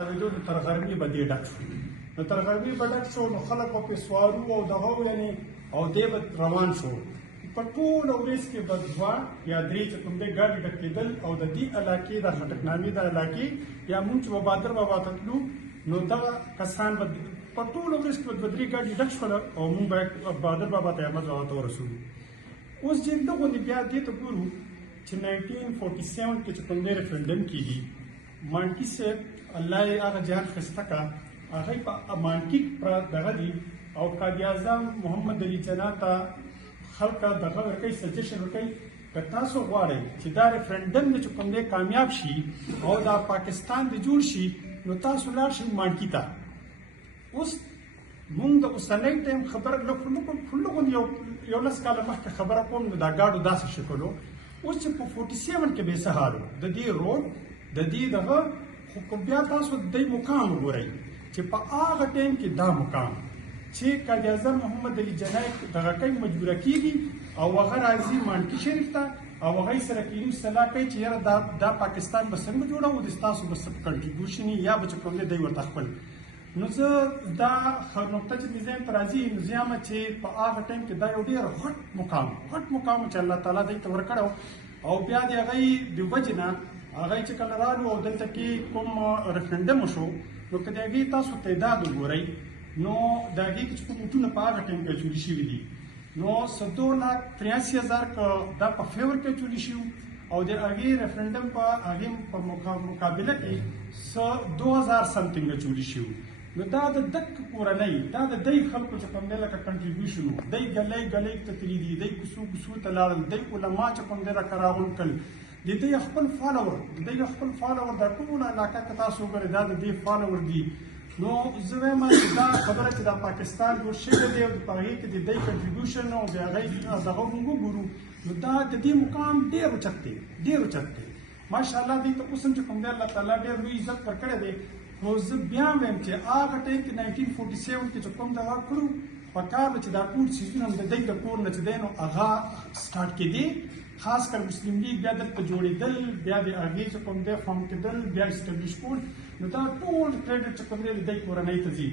د تر غربي به دې ډک شو نو تر غربي به ډک شو نو خلک به پرې سوارو او دغه یعنې او دی به روان شو په ټوله ورځ کې به دوه یا درې چې کوم دی ګاډي ډک کېدل او د دې علاقې د خټکنامې د علاقې یا مونږ چې به بادر بابا ته تلو نو دغه کسان به په ټوله ورځ کې به دوه درې ګاډي ډک شول او مونږ به بادر بابا ته احمد بابا ته ورسولو. اوس چې دغه بیا دې ته ګورو چې 1947 کې چې کوم دی ریفرنډم کېږي مانکي صاحب الله یې هغه جهان ښایسته کړه هغه په مانکي دغه دي او قائد اعظم محمد علي جناح ته خلک دغه ورکوي سجیشن ورکوي که تاسو غواړئ چې دا ریفرنډم چې کوم دی کامیاب شي او دا پاکستان د جوړ شي نو تاسو لاړ شئ مانکي ته. اوس مونږ د اوسنۍ ټایم خبره لږ یو لس کاله مخکې خبره کوم نو دا ګاډو داسې شکلو اوس چې په 47 کې به څه حال و د دې روډ د دې دغه خو بیا تاسو د دې مقام وګورئ چې په هغه ټایم کې دا مقام چې قائد اعظم محمد علي جناح دغه کوي مجبوره کېږي او هغه راځي مانکي شریف ته او هغه سره کلیم صلاح کوي چې یاره دا پاکستان به څنګه جوړوو د ستاسو به څه کنټریبیوشن یا به چې کوم دی دی ورته خپل نو زه دا نقطه چې مې ذهن ته راځي نو زه یم چې په هغه ټایم کې دا یو ډېر غټ مقام چې الله تعالی دی ته ورکړی او بیا د هغې د وجې نه هغه چې کله رالو او دلته کې کوم ریفرنډم وشو نو که د هغې تاسو تعداد وګورئ نو د هغې کې چې کوم ووټونه په هغه ټایم کې اچولي شوي دي نو 2,83,000 دا په فیور کې اچولي شوي او د هغې ریفرنډم په هغې په مقابله کې 2,000 سمثینګ اچولي شوي نو دا د دک کورنۍ دا د دی خلکو چې کوم دی لکه کنټریبیوشن و دی ګلی ته تللي دي دی کوڅو ته لاړل دی علما چې کوم دی راکه راغونډ کړل د دې خپل فالوور دا ټوله علاقه که تاسو وګورئ دا د دې فالوور دي نو زه وایم چې دا خبره چې دا پاکستان جوړ شوی دی او په هغې کې د دی کنټریبیوشن او د هغې دغه مونږ وګورو نو دا د دې مقام ډېر اوچت دی ماشاءالله دې ته اوس هم چې کوم دی الله تعالی ډېر لوی عزت ورکړی دی خو زه بیا وایم چې هغه ټایم کې 1947 کې چې کوم دغه کړو پکار ده چې دا ټول څیزونه هم د دی د کور نه چې دی نو هغه سټارټ کېدی خاص کر مسلم لیگ بیا دلته جوړېدل بیا د هغې چې کوم دی فارم کېدل بیا اسټبلیش کول نو دا ټول کریډټ چې کوم دی د دی کورنۍ ته ځي.